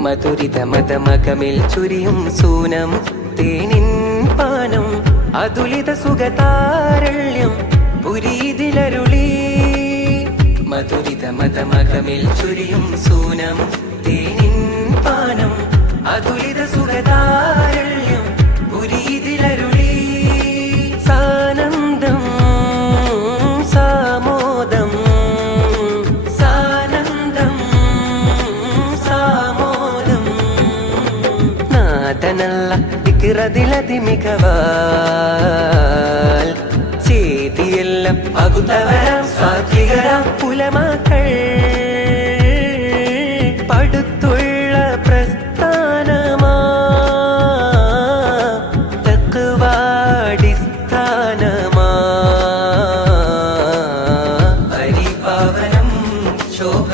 മധുരിത മതമകമിൽ ചുരിയും സൂനം തേനിൻ പാനം അതുലിത സുഖതാരള്യം പുരീതിലരുളി. മധുരിത മതമകമിൽ ചുരിയും സൂനം തേനിൻ പാനം അതുലിത സുഖതാരള്യം നാഥനല്ല വിക്രതിലതി മികവാൽ. ചേതിയെല്ലാം അകുതവരാം സാത്വികരാം പുലമാക്കൾ പടുത്തുള്ള പ്രസ്ഥാനമാ. തക്കുവാടിസ്ഥാനമാ ഹരിപാവനം ശോഭ